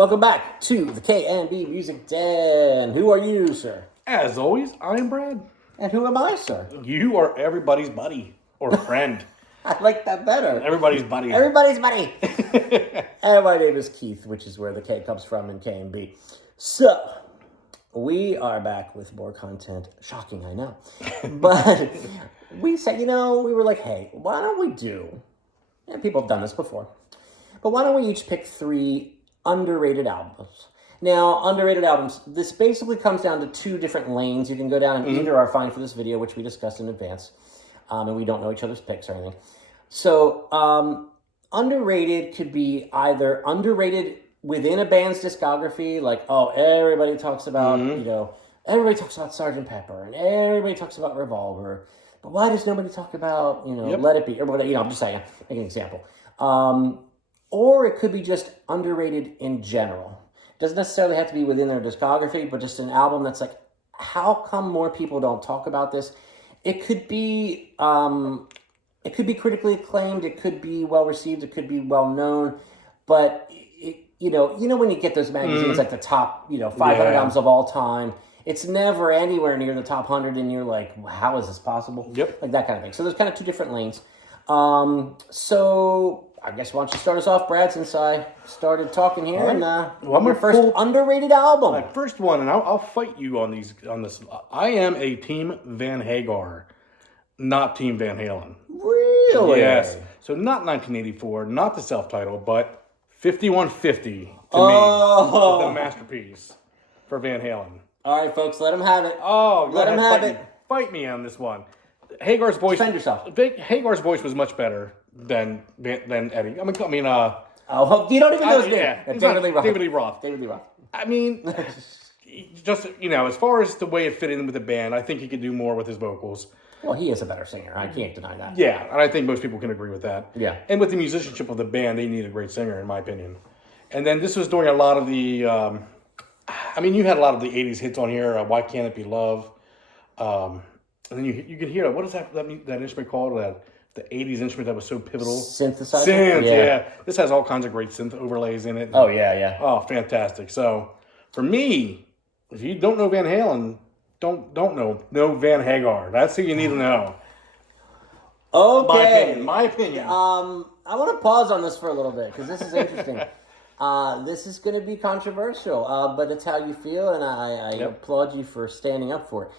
Welcome back to the K&B Music Den. Who are you, sir? As always, I'm Brad. And who am I, sir? You are everybody's buddy or friend. I like that better. Everybody's buddy. Everybody's buddy. And my name is Keith, which is where the K comes from in K&B. So, we are back with more content. Shocking, I know. But we said, we were like, hey, why don't we do, and people have done this before, but why don't we each pick 3 underrated albums? Now, underrated albums, this basically comes down to 2 different lanes. You can go down, and either are fine for this video, which we discussed in advance, and we don't know each other's picks or anything. So, underrated could be either underrated within a band's discography, like, everybody talks about, everybody talks about Sgt. Pepper, and everybody talks about Revolver, but why does nobody talk about, Let It Be, or whatever, I'm just saying, make an example. Or it could be just underrated in general. Doesn't necessarily have to be within their discography, but just an album that's like, how come more people don't talk about this? It could be critically acclaimed, it could be well received, it could be well known, but when you get those magazines like the top 500 albums of all time, it's never anywhere near the top 100, and you're like, how is this possible? Yep. Like that kind of thing. So there's kind of 2 different lanes. So I guess why don't you start us off, Brad, since I started talking here, right. and I'm your first underrated album. My first one, and I'll fight you on this. I am a Team Van Hagar, not Team Van Halen. Really? Yes. So not 1984, not the self-titled, but 5150 to me is the masterpiece for Van Halen. All right, folks, let him have it. Let him have it. Fight me on this one. Hagar's voice. Defend yourself. Hagar's voice was much better than Eddie. You don't even know his name. Yeah, David Lee Roth. David Lee Roth. I mean, just as far as the way it fit in with the band, I think he could do more with his vocals. Well, he is a better singer. I can't deny that. Yeah, and I think most people can agree with that. Yeah. And with the musicianship of the band, they need a great singer, in my opinion. And then this was during a lot of the, you had a lot of the 80s hits on here. Why Can't It Be Love? And then you can hear, what is that instrument called? The 80s instrument that was so pivotal? Synthesizer? Synth, yeah. This has all kinds of great synth overlays in it. Oh, yeah. Oh, fantastic. So, for me, if you don't know Van Halen, don't know Van Hagar. That's who you need to know. Okay. My opinion. I want to pause on this for a little bit, because this is interesting. This is going to be controversial, but it's how you feel, and I applaud you for standing up for it.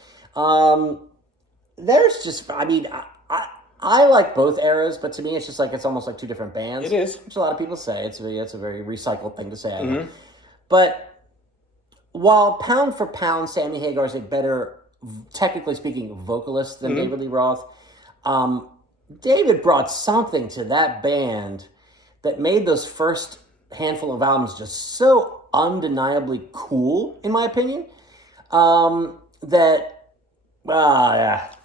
There's just, I like both eras, but to me, it's just like, it's almost like 2 different bands. It is. Which a lot of people say. It's a very recycled thing to say. I know. But while pound for pound, Sammy Hagar is a better, technically speaking, vocalist than David Lee Roth, David brought something to that band that made those first handful of albums just so undeniably cool, in my opinion,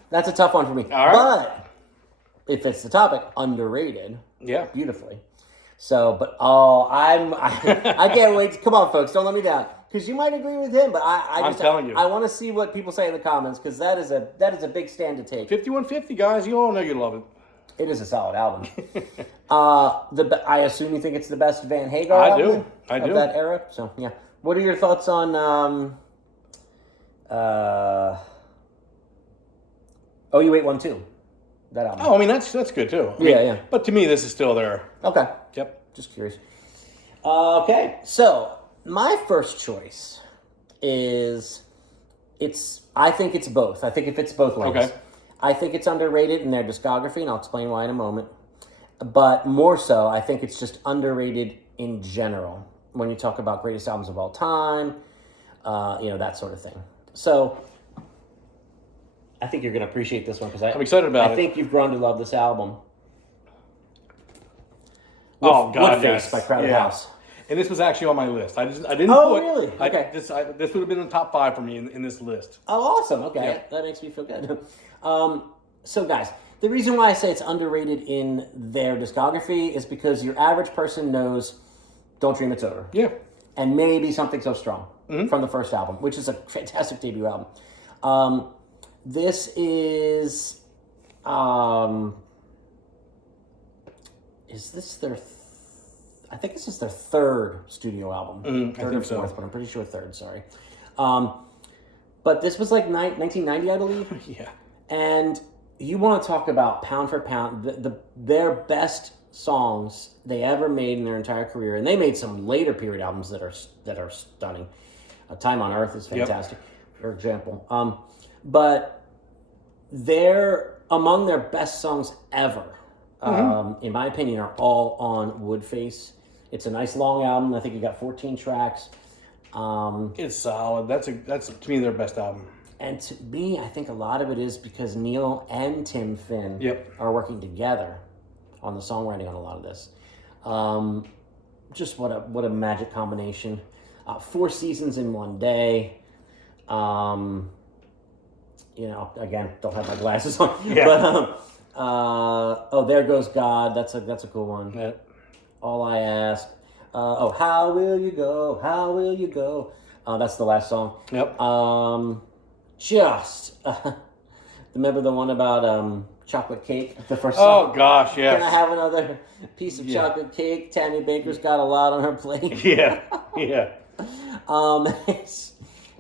that's a tough one for me. All right. But if it's the topic, underrated, beautifully. So, but I can't wait. Come on, folks, don't let me down, because you might agree with him, but I'm telling you, I want to see what people say in the comments, because that is a big stand to take. 5150, guys, you all know you love it. It is a solid album. I assume you think it's the best Van Hagar album of that era. So yeah, what are your thoughts on Oh You Wait 1 2? That album. Oh, that's good too. Yeah. But to me, this is still there. Okay. Yep. Just curious. Okay, so my first choice is I think it's both. I think it fits both lanes. Okay. I think it's underrated in their discography, and I'll explain why in a moment. But more so, I think it's just underrated in general when you talk about greatest albums of all time, that sort of thing. So I think you're going to appreciate this one, because I'm excited about it. I think you've grown to love this album. Yes. By Crowded House. And this was actually on my list. I didn't Oh, put... really? Okay. This would have been in the top 5 for me in this list. Oh, awesome. Okay. Yep. That makes me feel good. So, guys, the reason why I say it's underrated in their discography is because your average person knows Don't Dream It's Over. Yeah. And maybe Something So Strong from the first album, which is a fantastic debut album. This is this their I think this is their third studio album. I Third or think so. fourth, but I'm pretty sure third, sorry. But this was like 1990, I believe. Yeah. And you want to talk about pound for pound, their best songs they ever made in their entire career, and they made some later period albums that are stunning. Time on Earth is fantastic, for example. But they're among their best songs ever, in my opinion, are all on Woodface. It's a nice long album. I think it got 14 tracks. It's solid. That's to me their best album. And to me, I think a lot of it is because Neil and Tim Finn are working together on the songwriting on a lot of this. Just what a magic combination. 4 seasons in one day. Again, don't have my glasses on. Yeah. But There Goes God. That's a cool one. Yeah. All I Ask. How Will You Go? How Will You Go? That's the last song. Yep. Remember the one about chocolate cake? The first song. Oh gosh, yes. Can I have another piece of chocolate cake? Tammy Baker's got a lot on her plate. Yeah. It's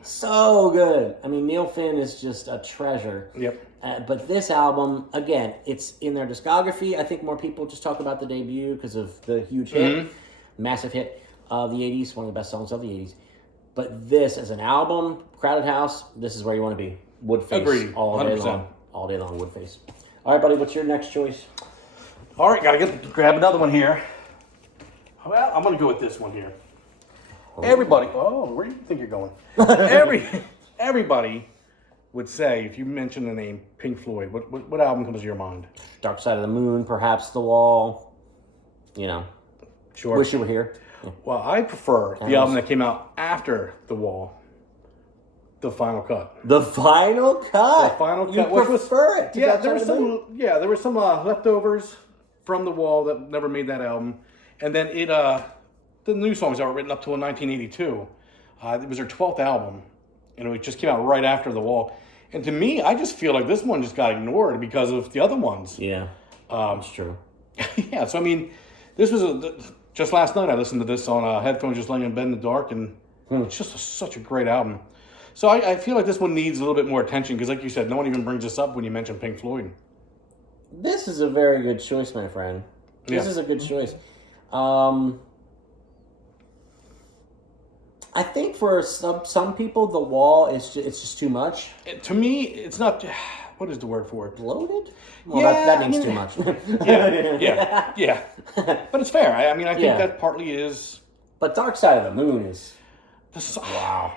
so good. I mean, Neil Finn is just a treasure. Yep. But this album, again, it's in their discography. I think more people just talk about the debut because of the huge hit, massive hit of the 80s, one of the best songs of the 80s. But this, as an album, Crowded House, this is where you want to be. Woodface. Agreed. All day 100%. long. All day long, Woodface. All right, buddy, what's your next choice? All right, grab another one here. Well, I'm gonna go with this one here. Everybody, where do you think you're going? Everybody would say, if you mention the name Pink Floyd, what album comes to your mind? Dark Side of the Moon, perhaps The Wall. Sure. Wish You Were Here. Well, I prefer the album that came out after The Wall, The Final Cut. The Final Cut. The Final You Cut. Which prefer it to Yeah, Dark there Side was of the Moon? there were some leftovers from The Wall that never made that album, and then the new songs that were written up till 1982. It was their 12th album, and it just came out right after The Wall. And to me, I just feel like this one just got ignored because of the other ones. Yeah, that's true. Yeah, so I mean, this was just last night I listened to this on headphones, just laying in bed in the dark, and it's just such a great album. So I feel like this one needs a little bit more attention because, like you said, no one even brings this up when you mention Pink Floyd. This is a very good choice, my friend. This is a good choice. I think for some people, The Wall it's just too much. To me, it's not. What is the word for it? Bloated? Well, Yeah, that I means mean- too much. Yeah. But it's fair. I think Yeah. that partly is. But Dark Side of the Moon is Wow.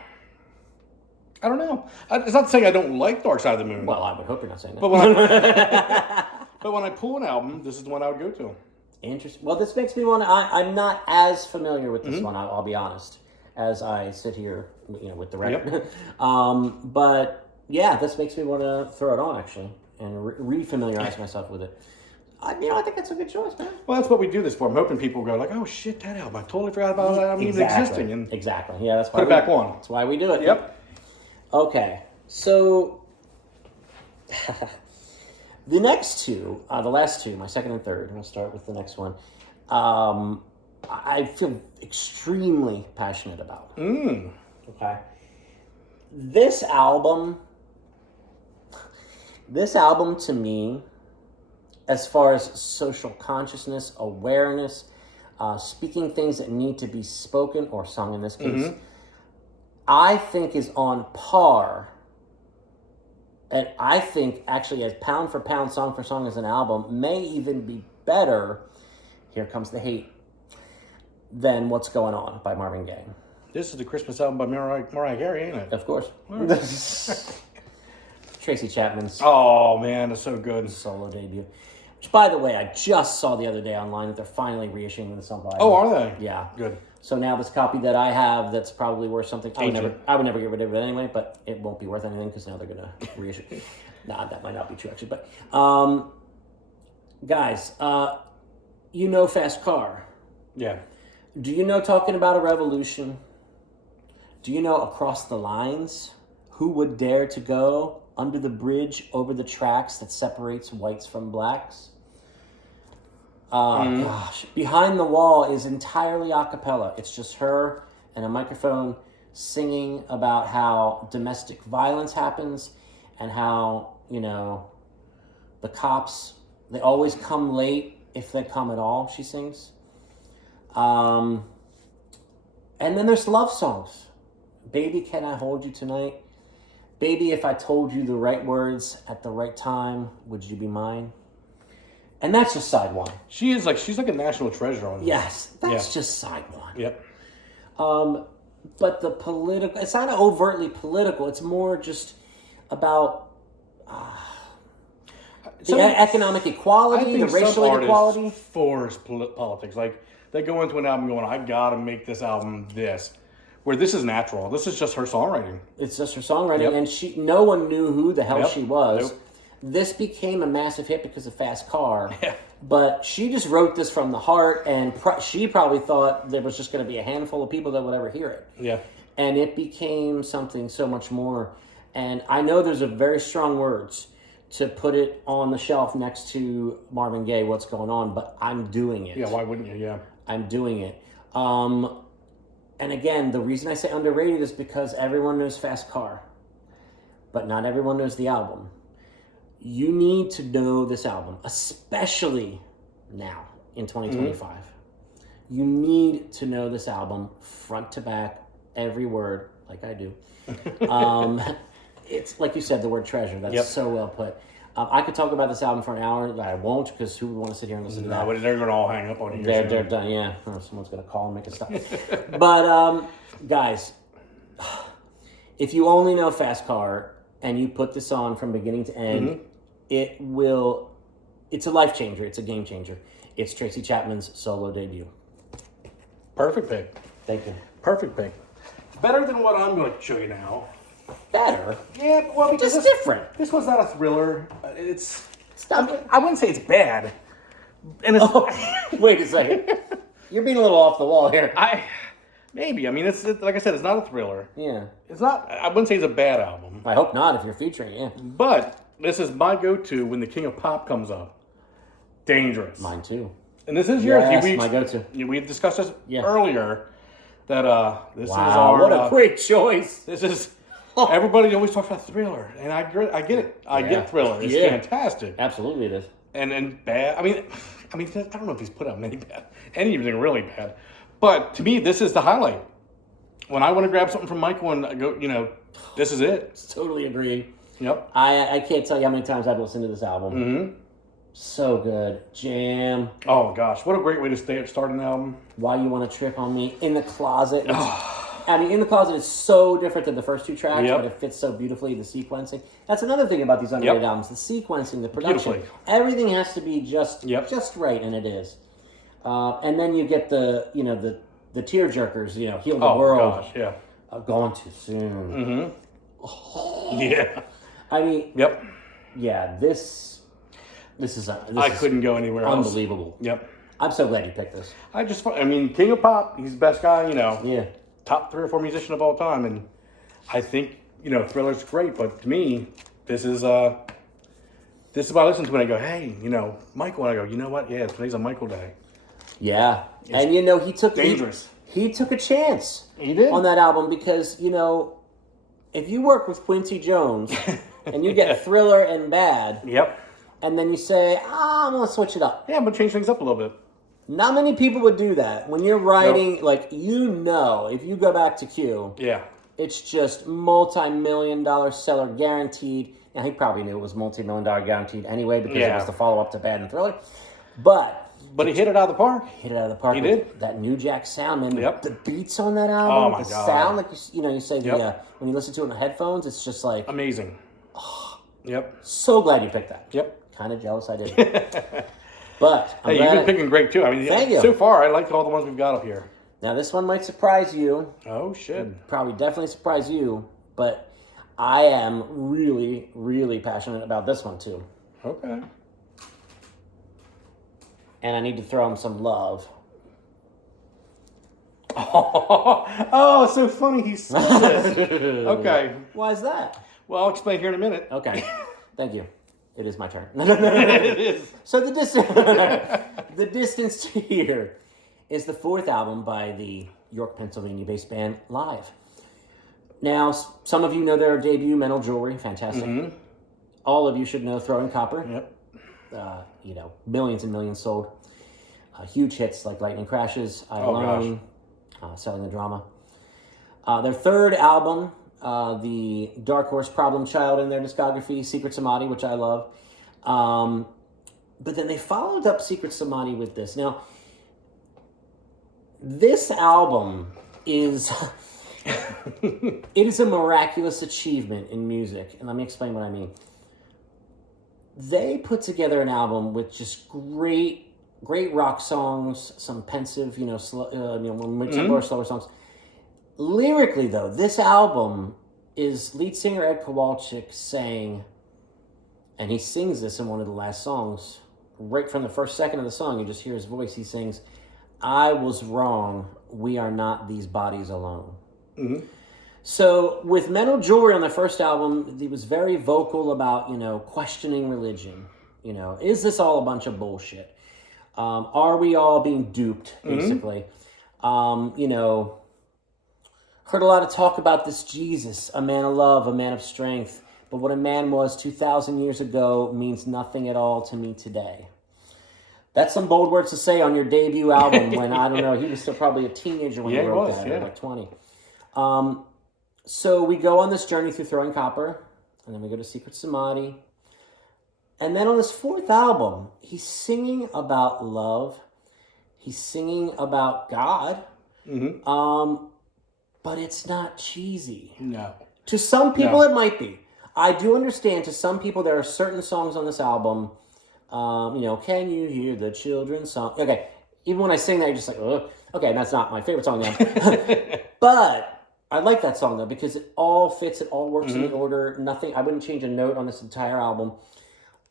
I don't know. It's not saying I don't like Dark Side of the Moon. well. I would hope you're not saying that. But when I pull an album, this is the one I would go to. Interesting. Well, this makes me want to. I'm not as familiar with this one. I'll be honest, as I sit here, with the record. But yeah, this makes me want to throw it on actually and re-familiarize myself with it. I think that's a good choice, man. Well, that's what we do this for. I'm hoping people go like, "Oh shit, that album! I totally forgot about that album even existing." And Exactly. Yeah, that's why put it back on. That's why we do it. Yep. Okay, so the next two, the last two, my second and third. I'm gonna start with the next one. I feel extremely passionate about. Okay, this album to me, as far as social consciousness, awareness, speaking things that need to be spoken or sung in this case, I think is on par. And I think actually as pound for pound, song for song as an album may even be better, Here Comes the Hate, than What's Going On by Marvin Gaye. This is the Christmas album by Mariah Carey, ain't it? Of course. Tracy Chapman's Oh man, it's so good. solo debut. Which, by the way, I just saw the other day online that they're finally reissuing this on vinyl. Oh, are they? Yeah. Good. So now this copy that I have that's probably worth something. I would Ancient. never get rid of it anyway, but it won't be worth anything because now they're going to reissue. Nah, that might not be true actually. But guys, Fast Car. Yeah. Do you know Talking About a Revolution? Do you know Across the Lines? Who would dare to go under the bridge over the tracks that separates whites from blacks? Gosh. Behind the Wall is entirely a cappella. It's just her and a microphone singing about how domestic violence happens and how, the cops, they always come late if they come at all, she sings. And then there's love songs. Baby, Can I Hold You Tonight? Baby, if I told you the right words at the right time, would you be mine? And that's just side one. She's like a national treasure on this. Yes, that's just side one. Yep. But the political, it's not overtly political. It's more just about economic equality, the racial inequality. Force politics. Like, they go into an album going, I gotta make this album this. Where this is natural. This is just her songwriting. It's just her songwriting, and no one knew who the hell she was. Nope. This became a massive hit because of Fast Car. Yeah. But she just wrote this from the heart, and she probably thought there was just going to be a handful of people that would ever hear it. Yeah. And it became something so much more. And I know there's a very strong words to put it on the shelf next to Marvin Gaye, What's Going On, but I'm doing it. Yeah, why wouldn't you? Yeah. I'm doing it. And again, the reason I say underrated is because everyone knows Fast Car, but not everyone knows the album. You need to know this album, especially now in 2025. You need to know this album front to back, every word, like I do. It's like you said, the word treasure. That's so well put. I could talk about this album for an hour, but I won't, because who would want to sit here and listen to that? But they're going to all hang up on you. They're done, yeah. Or someone's going to call and make it stop. But, guys, if you only know Fast Car and you put this on from beginning to end, it's a life changer. It's a game changer. It's Tracy Chapman's solo debut. Perfect pick. Thank you. Perfect pick. Better than what I'm going to show you now. Better? Yeah, well, because Just different. This one's not a thriller. It's Stop it. I wouldn't say it's bad. And it's Wait a second. You're being a little off the wall here. Maybe. I mean, it's like I said, it's not a thriller. Yeah. It's not. I wouldn't say it's a bad album. I hope not if you're featuring it, yeah. But this is my go-to when the King of Pop comes up. Dangerous. Mine too. And this is yours. Yes, my go-to. We discussed this earlier. That this is our. What a great choice. This is. Everybody always talks about thriller, and I get it. I get thriller. It's fantastic. Absolutely, it is. And bad. I mean, I don't know if he's put out anything really bad, but to me, this is the highlight. When I want to grab something from Michael and I go, this is it. Totally agree. Yep. I can't tell you how many times I've listened to this album. Mm-hmm. So good. Jam. Oh gosh, what a great way to start an album. Why You Want to Trip on Me. In the Closet. I mean, In the Closet is so different than the first two tracks, but it fits so beautifully, the sequencing. That's another thing about these underrated albums, the sequencing, the production. Everything has to be just right, and it is. And then you get the tear jerkers, Heal the World. Gosh, yeah. Gone Too Soon. Mm-hmm. Yeah. I mean, yeah, this I couldn't go anywhere else. Unbelievable. Yep. I'm so glad you picked this. King of Pop, he's the best guy, Yeah. Top 3 or 4 musician of all time, and I think Thriller's great, but to me, this is what I listen to when I go, hey, Michael, and I go, you know what? Yeah, today's a Michael day. Yeah, and he took dangerous. He took a chance. He did on that album because if you work with Quincy Jones and you get Thriller and Bad, and then you say, I'm gonna switch it up. Yeah, I'm gonna change things up a little bit. Not many people would do that. When you're writing, if you go back to Q, it's just multi-million-dollar seller guaranteed. And he probably knew it was multi-million-dollar guaranteed anyway because it was the follow-up to Bad and Thriller. But he hit it out of the park. Hit it out of the park. He did. That New Jack sound, man. The beats on that album, oh my the God. sound, like you say, when you listen to it in the headphones, it's just like amazing. Yep. So glad you picked that. Yep. Kind of jealous I did. But you've been picking great too. Thank you. So far, I like all the ones we've got up here. Now this one might surprise you. Oh shit! Probably definitely surprise you, but I am really, really passionate about this one too. Okay. And I need to throw him some love. Oh, so funny he said this. Okay. Why is that? Well, I'll explain here in a minute. Okay. Thank you. It is my turn. It is. So the distance, the distance to here, is the fourth album by the York, Pennsylvania-based band Live. Now, some of you know their debut, Metal Jewelry, fantastic. Mm-hmm. All of you should know Throwing Copper. Yep. Millions and millions sold. Huge hits like Lightning Crashes, I Oh, Alone, Selling the Drama. Their third album, the Dark Horse Problem Child in their discography, Secret Samadhi, which I love. But then they followed up Secret Samadhi with this. Now, this album is... it is a miraculous achievement in music. And let me explain what I mean. They put together an album with just great rock songs, some pensive, mid-tempo or slower songs. Lyrically, though, this album is lead singer Ed Kowalczyk saying, and he sings this in one of the last songs, right from the first second of the song, you just hear his voice. He sings, "I was wrong. We are not these bodies alone." Mm-hmm. So with Metal Jewelry on the first album, he was very vocal about, questioning religion. Is this all a bunch of bullshit? Are we all being duped, basically? Heard a lot of talk about this Jesus, a man of love, a man of strength. But what a man was 2,000 years ago means nothing at all to me today. That's some bold words to say on your debut album when, I don't know, he was still probably a teenager when he wrote that, or like 20. So we go on this journey through Throwing Copper, and then we go to Secret Samadhi. And then on this fourth album, he's singing about love. He's singing about God. Mm-hmm. But it's not cheesy. No. To some people, it might be. I do understand to some people there are certain songs on this album, Can You Hear the Children song? Okay, even when I sing that, you're just like, ugh. Okay, that's not my favorite song now. But I like that song, though, because it all fits, it all works in the order. Nothing, I wouldn't change a note on this entire album.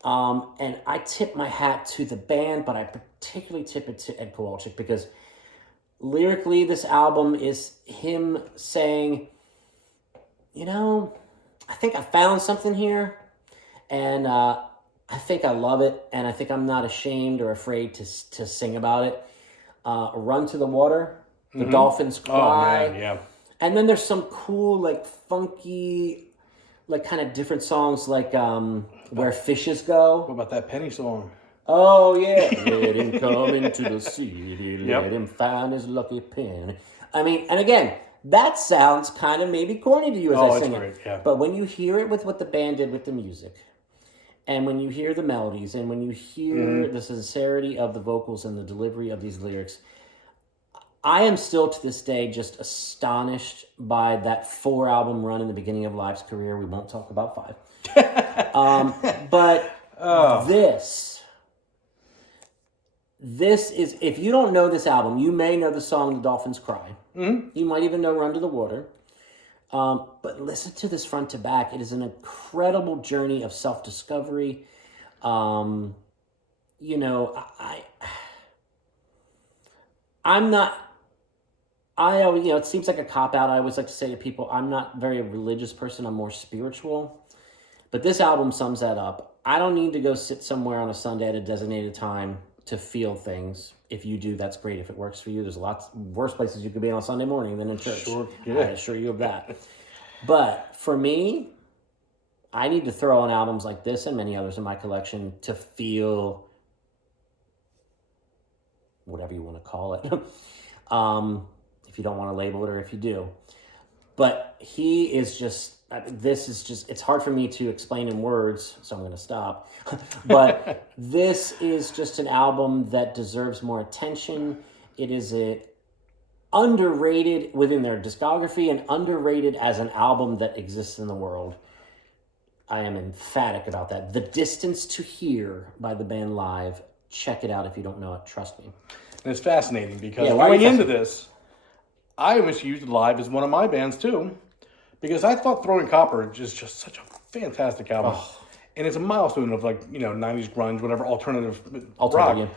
And I tip my hat to the band, but I particularly tip it to Ed Kowalczyk because lyrically, this album is him saying, I think I found something here, and I think I love it, and I think I'm not ashamed or afraid to sing about it. Run to the Water, The Dolphins Cry. Oh, man, yeah. And then there's some cool, like, funky, like, kind of different songs, like Where Fishes Go. What about that Penny song? Oh, yeah. Let him come into the city. Let him find his lucky penny. I mean, and again, that sounds kind of maybe corny to you as I sing great, it. yeah. But when you hear it with what the band did with the music, and when you hear the melodies, and when you hear the sincerity of the vocals and the delivery of these lyrics, I am still to this day just astonished by that 4-album run in the beginning of Live's career. We won't talk about 5. But this is, if you don't know this album, you may know the song The Dolphins Cry. You might even know Run to the Water. But listen to this front to back. It is an incredible journey of self-discovery. I'm not... it seems like a cop-out. I always like to say to people, I'm not very a religious person. I'm more spiritual. But this album sums that up. I don't need to go sit somewhere on a Sunday at a designated time to feel things. If you do, that's great. If it works for you, there's lots worse places you could be on a Sunday morning than in church. Sure, yeah. I assure you of that. But for me, I need to throw on albums like this and many others in my collection to feel whatever you want to call it. If you don't want to label it or if you do. But he is just, this is just, it's hard for me to explain in words, so I'm going to stop. But this is just an album that deserves more attention. It is underrated within their discography and underrated as an album that exists in the world. I am emphatic about that. The Distance to Here by the band Live. Check it out if you don't know it. Trust me. And it's fascinating because going into this, I almost used Live as one of my bands too, because I thought Throwing Copper is just such a fantastic album. Oh. And it's a milestone of 90s grunge, whatever, alternative rock. Yeah.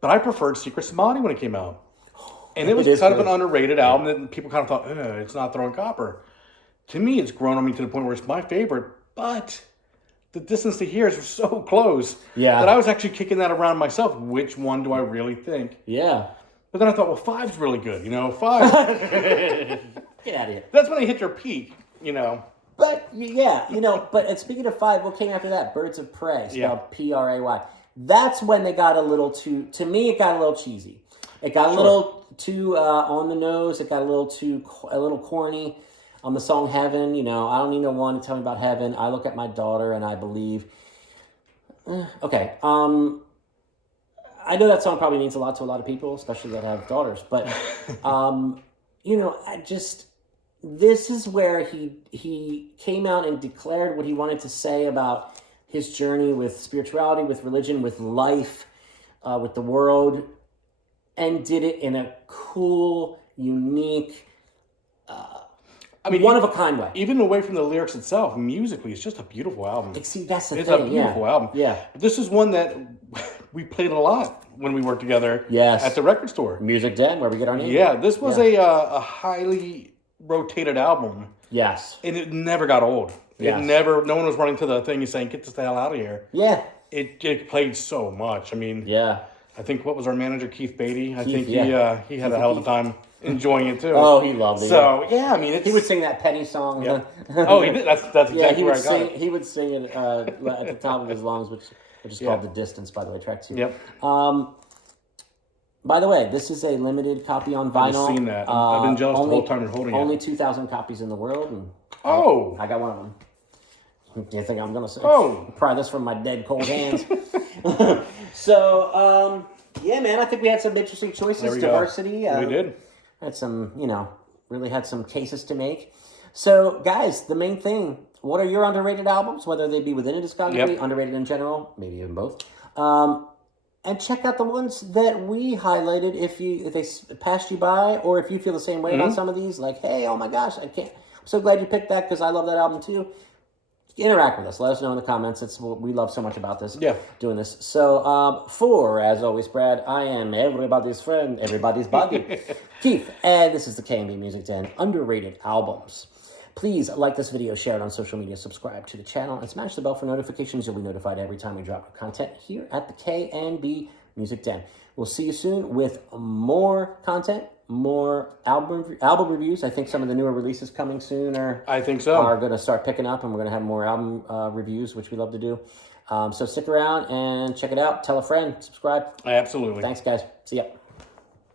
But I preferred Secret Samadhi when it came out. And it was kind of an underrated album that people kind of thought, it's not Throwing Copper. To me, it's grown on me to the point where it's my favorite, but the distance to here is so close Yeah. that I was actually kicking that around myself. Which one do I really think? Yeah. But then I thought, well, 5's really good. 5. Get out of here. That's when they hit their peak. But yeah, but speaking of 5, what came after that? Birds of Prey, spelled Pray. That's when they got a little too. To me, it got a little cheesy. It got a little too on the nose. It got a little corny. On the song Heaven, I don't need no one to tell me about heaven. I look at my daughter and I believe. Okay. I know that song probably means a lot to a lot of people, especially that have daughters. But, this is where he came out and declared what he wanted to say about his journey with spirituality, with religion, with life, with the world, and did it in a cool, unique, one of a kind way. Even away from the lyrics itself, musically, it's just a beautiful album. See, that's the It's thing. a beautiful album. Yeah. This is one that we played a lot when we worked together. Yes. At the record store. Music Den, where we get our name. Yeah, this was a highly rotated album. Yes. And it never got old. Yes. No one was running to the thing and saying, get this the hell out of here. Yeah. It played so much. I mean, yeah. I think, what was our manager, Keith Beatty? I think yeah. he had a hell of a time enjoying it too. Oh, he loved it. So, yeah, I mean, he would sing that Penny song. Yeah. Oh, he did. That's exactly where I got it. He would sing it at the top of his lungs, which is called The Distance, by the way, track 2. Yep. By the way, this is a limited copy on vinyl. I've just seen that. I've been jealous the whole time you're holding it. Only 2,000 copies in the world. And I got one of them. Do you think I'm going to pry this from my dead cold hands? So, yeah, man, I think we had some interesting choices. There we Diversity. Go. We did. Had some, really had some cases to make. So, guys, the main thing, what are your underrated albums, whether they be within a discography, underrated in general, maybe even both? And check out the ones that we highlighted if they passed you by, or if you feel the same way about some of these. Like, hey, oh my gosh, I'm so glad you picked that because I love that album too. Interact with us. Let us know in the comments. It's what we love so much about this. Yeah. Doing this. So, as always, Brad, I am everybody's friend, everybody's buddy, Keith, and this is the K&B Music Den Underrated Albums. Please like this video, share it on social media, subscribe to the channel, and smash the bell for notifications. You'll be notified every time we drop new content here at the K&B Music Den. We'll see you soon with more content, more album reviews. I think some of the newer releases coming soon are going to start picking up, and we're going to have more album reviews, which we love to do. So stick around and check it out. Tell a friend. Subscribe. Absolutely. Thanks, guys. See ya.